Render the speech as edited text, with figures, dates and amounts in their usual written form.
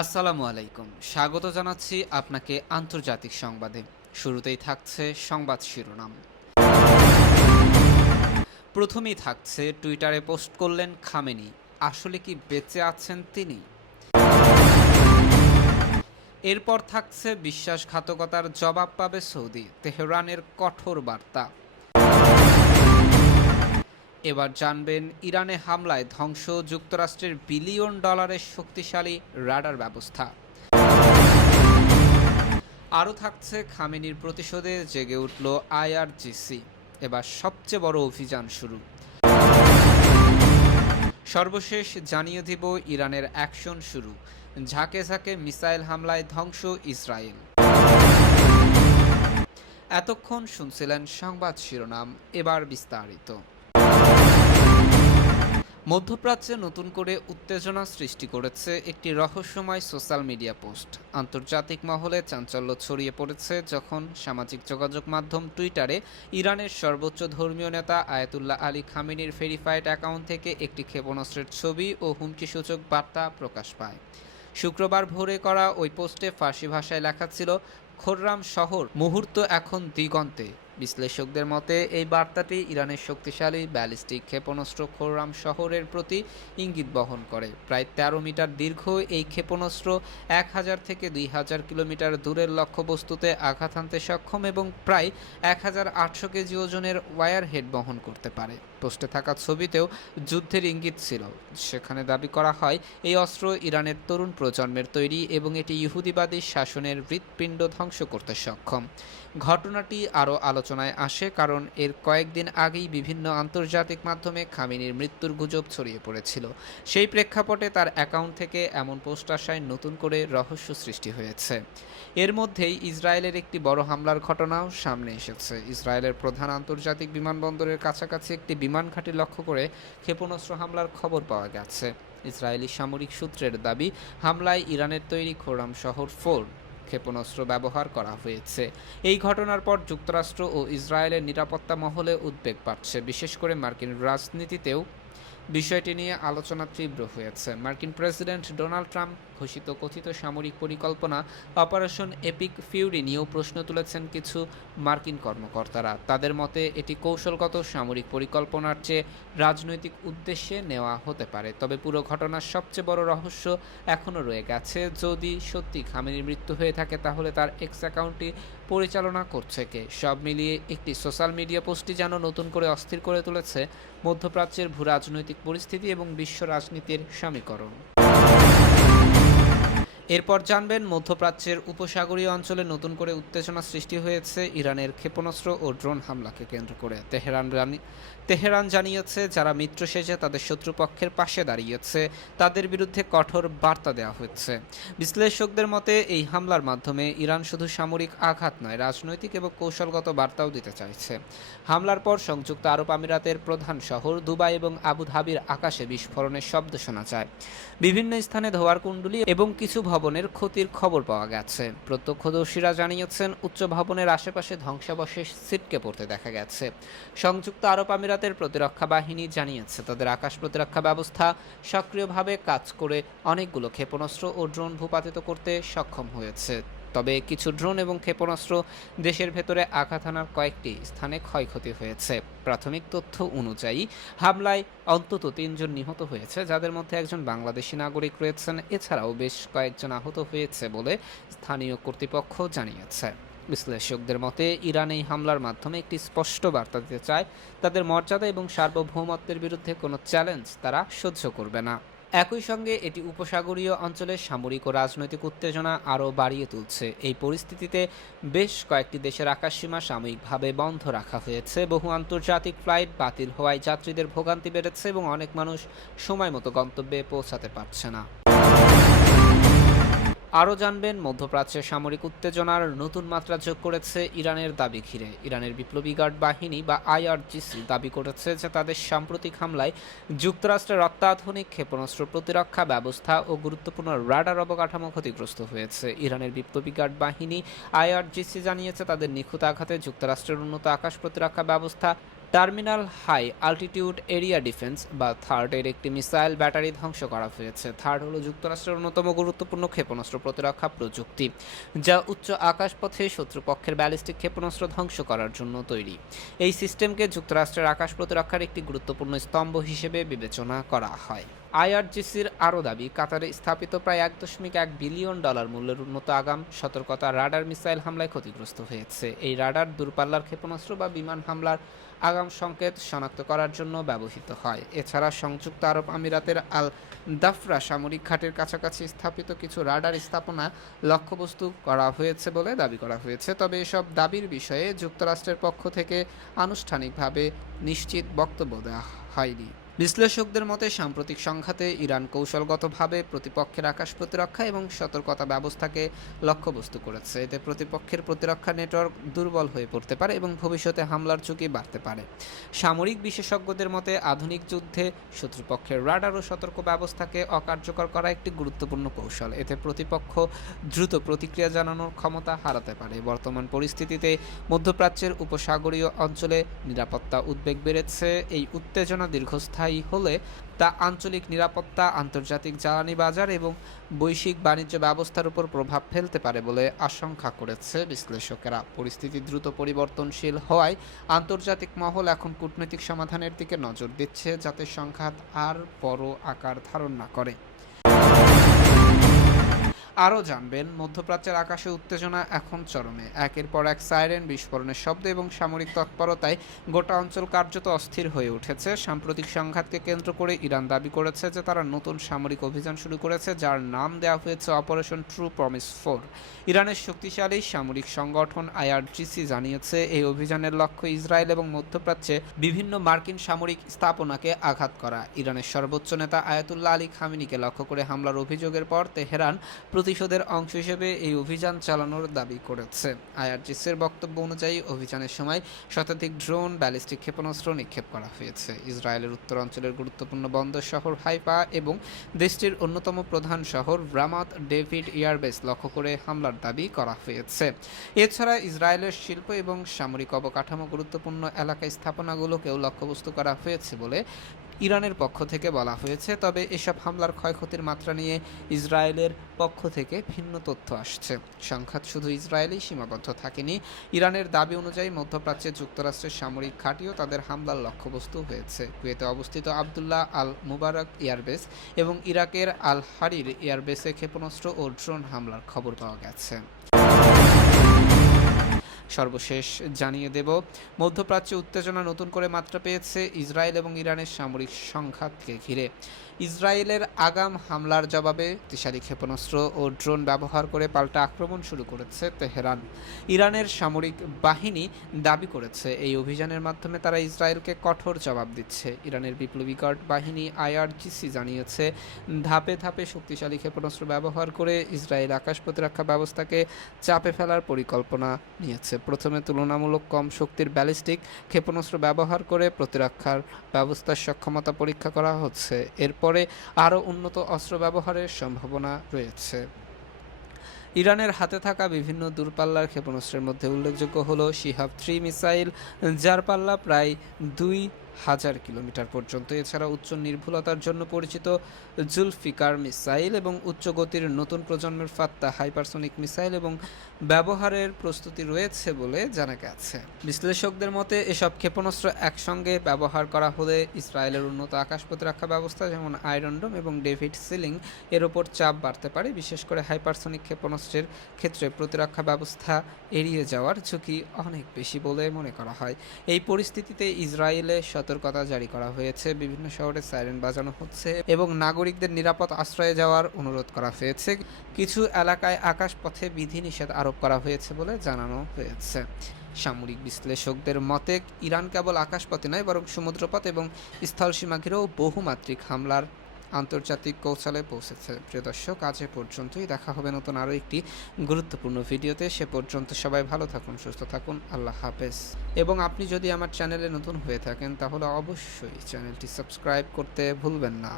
আসসালামু আলাইকুম। স্বাগত জানাচ্ছি আপনাকে আন্তর্জাতিক সংবাদে। শুরুতেই থাকছে সংবাদ শিরোনাম। প্রথমেই থাকছে টুইটারে পোস্ট করলেন খামেনি। আসলে কি বেঁচে আছেন তিনি? এরপর থাকছে বিশ্বাসঘাতকতার জবাব পাবে সৌদি, তেহরানের কঠোর বার্তা। এবার জানবেন ইরানে হামলায় ধ্বংস যুক্তরাষ্ট্রের বিলিয়ন ডলারের শক্তিশালী রাডার ব্যবস্থা। আরও থাকছে খামেনির প্রতিশোধে জেগে উঠল আইআরজিসি। এবার সবচেয়ে বড় অভিযান শুরু। সর্বশেষ জানিয়ে দিব ইরানের অ্যাকশন শুরু, ঝাঁকে ঝাঁকে মিসাইল হামলায় ধ্বংস ইসরায়েল। এতক্ষণ শুনছিলেন সংবাদ শিরোনাম, এবার বিস্তারিত। মধ্যপ্রাচ্যে নতুন করে উত্তেজনা সৃষ্টি করেছে একটি রহস্যময় সোশ্যাল মিডিয়া পোস্ট। আন্তর্জাতিক মহলে চাঞ্চল্য ছড়িয়ে পড়েছে যখন সামাজিক যোগাযোগ মাধ্যম টুইটারে ইরানের সর্বোচ্চ ধর্মীয় নেতা আয়াতুল্লাহ আলী খামেনির ভেরিফাইড অ্যাকাউন্ট থেকে একটি ক্ষেপণাস্ত্রের ছবি ও হুমকিসূচক বার্তা প্রকাশ পায়। শুক্রবার ভোরে করা ওই পোস্টে ফার্সি ভাষায় লেখা ছিল, খোররাম শহর মুহূর্ত এখন দিগন্তে। বিশ্লেষকদের মতে এই বার্তাটি ইরানের শক্তিশালী ব্যালিস্টিক ক্ষেপণাস্ত্র খোররাম শহরের প্রতি ইঙ্গিত বহন করে। প্রায় ১৩ মিটার দীর্ঘ এই ক্ষেপণাস্ত্র ১,০০০ থেকে ২,০০০ কিলোমিটার দূরের লক্ষ্যবস্তুতে আঘাত হানতে সক্ষম এবং প্রায় ১,৮০০ কেজি ওজনের ওয়্যারহেড বহন করতে পারে। পোস্টে থাকা ছবিতেও যুদ্ধের ইঙ্গিত ছিল। সেখানে দাবি করা হয় এই অস্ত্র ইরানের তরুণ প্রজন্মের তৈরি এবং এটি ইহুদিবাদী শাসনের হৃৎপিণ্ড ধ্বংস করতে সক্ষম। ঘটনাটি আরও আলোচনায় আসে কারণ এর কয়েকদিন আগেই বিভিন্ন আন্তর্জাতিক মাধ্যমে খামেনির মৃত্যুর গুজব ছড়িয়ে পড়েছিল। সেই প্রেক্ষাপটে তার অ্যাকাউন্ট থেকে এমন পোস্ট আসায় নতুন করে রহস্য সৃষ্টি হয়েছে। এর মধ্যেই ইসরায়েলের একটি বড় হামলার ঘটনাও সামনে এসেছে। ইসরায়েলের প্রধান আন্তর্জাতিক বিমানবন্দরের কাছাকাছি একটি বিমান ঘাঁটি লক্ষ্য করে ক্ষেপণাস্ত্র হামলার খবর পাওয়া গেছে। ইসরায়েলি সামরিক সূত্রের দাবি, হামলায় ইরানের তৈরি খোরাম শহর 4 ক্ষেপণাস্ত্র ব্যবহার করা হয়েছে। এই ঘটনার পর যুক্তরাষ্ট্র ও ইসরায়েলের নিরাপত্তা মহলে উদ্বেগ বাড়ছে। বিশেষ করে মার্কিন রাজনীতিতেও বিষয়টি নিয়ে আলোচনা তীব্র হয়েছে। মার্কিন প্রেসিডেন্ট ডোনাল্ড ট্রাম্প ঘোষিত কথিত সামরিক পরিকল্পনা অপারেশন এপিক ফিউরি নিয়েও প্রশ্ন তুলেছেন কিছু মার্কিন কর্মকর্তারা। তাদের মতে এটি কৌশলগত সামরিক পরিকল্পনার চেয়ে রাজনৈতিক উদ্দেশ্যে নেওয়া হতে পারে। তবে পুরো ঘটনার সবচেয়ে বড় রহস্য এখনও রয়ে গেছে। যদি সত্যি খামেনির মৃত্যু হয়ে থাকে তাহলে তার এক্স অ্যাকাউন্টটি পরিচালনা করছে কে? সব মিলিয়ে একটি সোশ্যাল মিডিয়া পোস্টটি যেন নতুন করে অস্থির করে তুলেছে মধ্যপ্রাচ্যের ভূরাজনৈতিক পরিস্থিতি এবং বিশ্ব রাজনীতির সমীকরণ। এরপর জানবেন মধ্যপ্রাচ্যের উপসাগরীয় অঞ্চলে নতুন করে উত্তেজনা সৃষ্টি হয়েছে ইরানের ক্ষেপণাস্ত্র ও ড্রোন হামলাকে কেন্দ্র করে। তেহরান জানিয়েছে যারা মিত্র সেজে তাদের শত্রুপক্ষের পাশে দাঁড়িয়েছে তাদের বিরুদ্ধে কঠোর বার্তা দেওয়া হচ্ছে। বিশ্লেষকদের মতে এই হামলার মাধ্যমে ইরান শুধু সামরিক আঘাত নয়, রাজনৈতিক এবং কৌশলগত বার্তাও দিতে চাইছে। হামলার পর সংযুক্ত আরব আমিরাতের প্রধান শহর দুবাই এবং আবুধাবির আকাশে বিস্ফোরণের শব্দ শোনা যায়। বিভিন্ন স্থানে ধোঁয়ার কুণ্ডলী এবং কিছু ভবনের ক্ষতির খবর পাওয়া গেছে। প্রত্যক্ষদর্শীরা জানিয়েছেন উচ্চ ভবনের আশেপাশে ধ্বংসাবশেষ ছিটকে পড়তে দেখা গেছে। সংযুক্ত আরব আমিরাতের প্রতিরক্ষা বাহিনী জানিয়েছে তাদের আকাশ প্রতিরক্ষা ব্যবস্থা সক্রিয়ভাবে কাজ করে অনেকগুলো ক্ষেপণাস্ত্র ও ড্রোন ভূপাতিত করতে সক্ষম হয়েছে। তবে কিছু ড্রোন এবং ক্ষেপণাস্ত্র দেশের ভেতরে আঘাত হানার কয়েকটি স্থানে ক্ষয়ক্ষতি হয়েছে। প্রাথমিক তথ্য অনুযায়ী হামলায় অন্তত ৩ জন নিহত হয়েছে, যাদের মধ্যে একজন বাংলাদেশি নাগরিক রয়েছেন। এছাড়াও বেশ কয়েকজন আহত হয়েছে বলে স্থানীয় কর্তৃপক্ষ জানিয়েছে। বিশ্লেষকদের মতে ইরান এই হামলার মাধ্যমে একটি স্পষ্ট বার্তা দিতে চায় তাদের মর্যাদা এবং সার্বভৌমত্বের বিরুদ্ধে কোনো চ্যালেঞ্জ তারা সহ্য করবে না। একই সঙ্গে এটি উপসাগরীয় অঞ্চলে সামরিক ও রাজনৈতিক উত্তেজনা আরও বাড়িয়ে তুলছে। এই পরিস্থিতিতে বেশ কয়েকটি দেশের আকাশসীমা সাময়িকভাবে বন্ধ রাখা হয়েছে। বহু আন্তর্জাতিক ফ্লাইট বাতিল হওয়ায় যাত্রীদের ভোগান্তি বেড়েছে এবং অনেক মানুষ সময়মতো গন্তব্যে পৌঁছাতে পারছে না। আরও জানবেন মধ্যপ্রাচ্যের সামরিক উত্তেজনার নতুন মাত্রা যোগ করেছে ইরানের দাবি ঘিরে। ইরানের বিপ্লবী গার্ড বাহিনী বা আইআরজিসি দাবি করেছে যে তাদের সাম্প্রতিক হামলায় যুক্তরাষ্ট্রের অত্যাধুনিক ক্ষেপণাস্ত্র প্রতিরক্ষা ব্যবস্থা ও গুরুত্বপূর্ণ রাডার অবকাঠামো ক্ষতিগ্রস্ত হয়েছে। ইরানের বিপ্লবী গার্ড বাহিনী আইআরজিসি জানিয়েছে তাদের নিখুঁত আঘাতে যুক্তরাষ্ট্রের উন্নত আকাশ প্রতিরক্ষা ব্যবস্থা terminal high altitude area defence বা থার্ডের একটি মিসাইল ব্যাটারি ধ্বংস করা হয়েছে। থার্ড হলো যুক্তরাষ্ট্রের অন্যতম গুরুত্বপূর্ণ ক্ষেপণাস্ত্র প্রতিরক্ষা প্রযুক্তি, যা উচ্চ আকাশপথে শত্রুপক্ষের ব্যালিস্টিক ক্ষেপণাস্ত্র ধ্বংস করার জন্য তৈরি। এই সিস্টেমকে যুক্তরাষ্ট্রের আকাশ প্রতিরক্ষার একটি গুরুত্বপূর্ণ স্তম্ভ হিসেবে বিবেচনা করা হয়। আইআরজিসির আরও দাবি, কাতারে স্থাপিত প্রায় $1.1 বিলিয়ন মূল্যের উন্নত আগাম সতর্কতা রাডার মিসাইল হামলায় ক্ষতিগ্রস্ত হয়েছে। এই রাডার দূরপাল্লার ক্ষেপণাস্ত্র বা বিমান হামলার আগাম সংকেত শনাক্ত করার জন্য ব্যবহৃত হয়। এছাড়া সংযুক্ত আরব আমিরাতের আল দাফরা সামরিক ঘাটের কাছাকাছি স্থাপিত কিছু রাডার স্থাপনা লক্ষ্যবস্তু করা হয়েছে বলে দাবি করা হয়েছে। তবে এসব দাবির বিষয়ে যুক্তরাষ্ট্রের পক্ষ থেকে আনুষ্ঠানিকভাবে নিশ্চিত বক্তব্য দেওয়া হয়নি। বিশ্লেষকদের মতে সাম্প্রতিক সংঘাতে ইরান কৌশলগতভাবে প্রতিপক্ষের আকাশ প্রতিরক্ষা এবং সতর্কতা ব্যবস্থাকে লক্ষ্যবস্তু করেছে। এতে প্রতিপক্ষের প্রতিরক্ষা নেটওয়ার্ক দুর্বল হয়ে পড়তে পারে এবং ভবিষ্যতে হামলার ঝুঁকি বাড়তে পারে। সামরিক বিশেষজ্ঞদের মতে আধুনিক যুদ্ধে শত্রুপক্ষের রাডার ও সতর্ক ব্যবস্থাকে অকার্যকর করা একটি গুরুত্বপূর্ণ কৌশল। এতে প্রতিপক্ষ দ্রুত প্রতিক্রিয়া জানানোর ক্ষমতা হারাতে পারে। বর্তমান পরিস্থিতিতে মধ্যপ্রাচ্যের উপসাগরীয় অঞ্চলে নিরাপত্তা উদ্বেগ বেড়েছে। এই উত্তেজনা দীর্ঘস্থায়ী হলে তা আঞ্চলিক নিরাপত্তা, আন্তর্জাতিক জ্বালানি বাজার এবং বৈশ্বিক বাণিজ্য ব্যবস্থার উপর প্রভাব ফেলতে পারে বলে আশঙ্কা করেছে বিশ্লেষকেরা। পরিস্থিতি দ্রুত পরিবর্তনশীল হওয়ায় আন্তর্জাতিক মহল এখন কূটনৈতিক সমাধানের দিকে নজর দিচ্ছে, যাতে সংঘাত আর বড় আকার ধারণ না করে। আরও জানবেন, মধ্যপ্রাচ্যের আকাশে উত্তেজনা এখন চরমে। একের পর এক সাইরেন, বিস্ফোরণের শব্দ এবং সামরিক তৎপরতায় গোটা অঞ্চল কার্যত অস্থির হয়ে উঠেছে। সাম্প্রতিক সংঘাতকে কেন্দ্র করে ইরান দাবি করেছে যে তারা নতুন সামরিক অভিযান শুরু করেছে, যার নাম দেওয়া হয়েছে অপারেশন ট্রু প্রমিস 4। ইরানের শক্তিশালী সামরিক সংগঠন আইআরজিসি জানিয়েছে এই অভিযানের লক্ষ্য ইসরায়েল এবং মধ্যপ্রাচ্যে বিভিন্ন মার্কিন সামরিক স্থাপনাকে আঘাত করা। ইরানের সর্বোচ্চ নেতা আয়াতুল্লাহ আলী খামেনিকে লক্ষ্য করে হামলার অভিযোগের পর তেহরান প্রতিশোধের অংশ হিসেবে এই অভিযান চালানোর দাবি করেছে। আইআরজিসির বক্তব্য অনুযায়ী অভিযানের সময় শতাধিক ড্রোন, ব্যালিস্টিক ক্ষেপণাস্ত্র নিক্ষেপ করা হয়েছে। ইসরায়েলের উত্তরাঞ্চলের গুরুত্বপূর্ণ বন্দর শহর হাইফা এবং দেশটির অন্যতম প্রধান শহর রামাত ডেভিড এয়ারবেস লক্ষ্য করে হামলার দাবি করা হয়েছে। এছাড়া ইসরায়েলের শিল্প এবং সামরিক অবকাঠামো গুরুত্বপূর্ণ এলাকায় স্থাপনাগুলোকেও লক্ষ্যবস্তু করা হয়েছে বলে ইরানের পক্ষ থেকে বলা হয়েছে। তবে এসব হামলার ক্ষয়ক্ষতির মাত্রা নিয়ে ইসরায়েলের পক্ষ থেকে ভিন্ন তথ্য আসছে। সংঘাত শুধু ইসরায়েলেই সীমাবদ্ধ থাকেনি। ইরানের দাবি অনুযায়ী মধ্যপ্রাচ্যে যুক্তরাষ্ট্রের সামরিক ঘাঁটিও তাদের হামলার লক্ষ্যবস্তু হয়েছে। কুয়েতে অবস্থিত আবদুল্লাহ আল মুবারক এয়ারবেস এবং ইরাকের আল হারির এয়ারবেসে ক্ষেপণাস্ত্র ও ড্রোন হামলার খবর পাওয়া গেছে। সর্বশেষ জানিয়ে দেব, মধ্যপ্রাচ্যে উত্তেজনা নতুন করে মাত্রা পেয়েছে ইসরায়েল এবং ইরানের সামরিক সংঘাতকে ঘিরে। ইসরায়েলের আগাম হামলার জবাবে শক্তিশালী ক্ষেপণাস্ত্র ও ড্রোন ব্যবহার করে পাল্টা আক্রমণ শুরু করেছে তেহরান। ইরানের সামরিক বাহিনী দাবি করেছে এই অভিযানের মাধ্যমে তারা ইসরায়েলকে কঠোর জবাব দিচ্ছে। ইরানের বিপ্লবী গার্ড বাহিনী আইআরজিসি জানিয়েছে, ধাপে ধাপে শক্তিশালী ক্ষেপণাস্ত্র ব্যবহার করে ইসরায়েল আকাশ প্রতিরক্ষা ব্যবস্থাকে চাপে ফেলার পরিকল্পনা নিয়েছে। প্রথমে তুলনামূলক কম শক্তির ব্যালিস্টিক ক্ষেপণাস্ত্র ব্যবহার করে প্রতিরক্ষার ব্যবস্থার সক্ষমতা পরীক্ষা করা হচ্ছে। এরপরে আরও উন্নত অস্ত্র ব্যবহারের সম্ভাবনা রয়েছে। ইরানের হাতে থাকা বিভিন্ন দূরপাল্লার ক্ষেপণাস্ত্রের মধ্যে উল্লেখযোগ্য হল শিহাব-3 মিসাইল, যার পাল্লা প্রায় 2000 কিলোমিটার পর্যন্ত। এছাড়া উচ্চ নির্ভুলতার জন্য পরিচিত জুলফিকার মিসাইল এবং উচ্চ গতির নতুন প্রজন্মের ফাত্তা হাইপারসনিক মিসাইল এবং ব্যবহারের প্রস্তুতি রয়েছে বলে জানা গেছে। বিশ্লেষকদের মতে এসব ক্ষেপণাস্ত্র একসঙ্গে ব্যবহার করা হলে ইসরায়েলের উন্নত আকাশ প্রতিরক্ষা ব্যবস্থা যেমন আয়রন ডোম এবং ডেভিড সিলিং এর ওপর চাপ বাড়তে পারে। বিশেষ করে হাইপারসনিক ক্ষেপণাস্ত্রের ক্ষেত্রে প্রতিরক্ষা ব্যবস্থা এড়িয়ে যাওয়ার ঝুঁকি অনেক বেশি বলে মনে করা হয়। এই পরিস্থিতিতে ইসরায়েলে সতর্কতা জারি করা হয়েছে, বিভিন্ন শহরে সাইরেন বাজানো হচ্ছে এবং নাগরিকদের নিরাপদ আশ্রয়ে যাওয়ার অনুরোধ করা হয়েছে। কিছু এলাকায় আকাশপথে বিধিনিষেধ আরোপ করা হয়েছে বলে জানানো হয়েছে। সামরিক বিশ্লেষকদের মতে ইরান কেবল আকাশপথে নয়, বরং সমুদ্রপথ এবং স্থলসীমা ঘিরেও বহুমাত্রিক হামলার আন্তর্জাতিক কৌশলে পৌঁছেছে। প্রিয় দর্শক, আজ এ পর্যন্তই। দেখা হবে নতুন আরও একটি গুরুত্বপূর্ণ ভিডিওতে। সে পর্যন্ত সবাই ভালো থাকুন, সুস্থ থাকুন। আল্লাহ হাফেজ। এবং আপনি যদি আমার চ্যানেলে নতুন হয়ে থাকেন তাহলে অবশ্যই চ্যানেলটি সাবস্ক্রাইব করতে ভুলবেন না।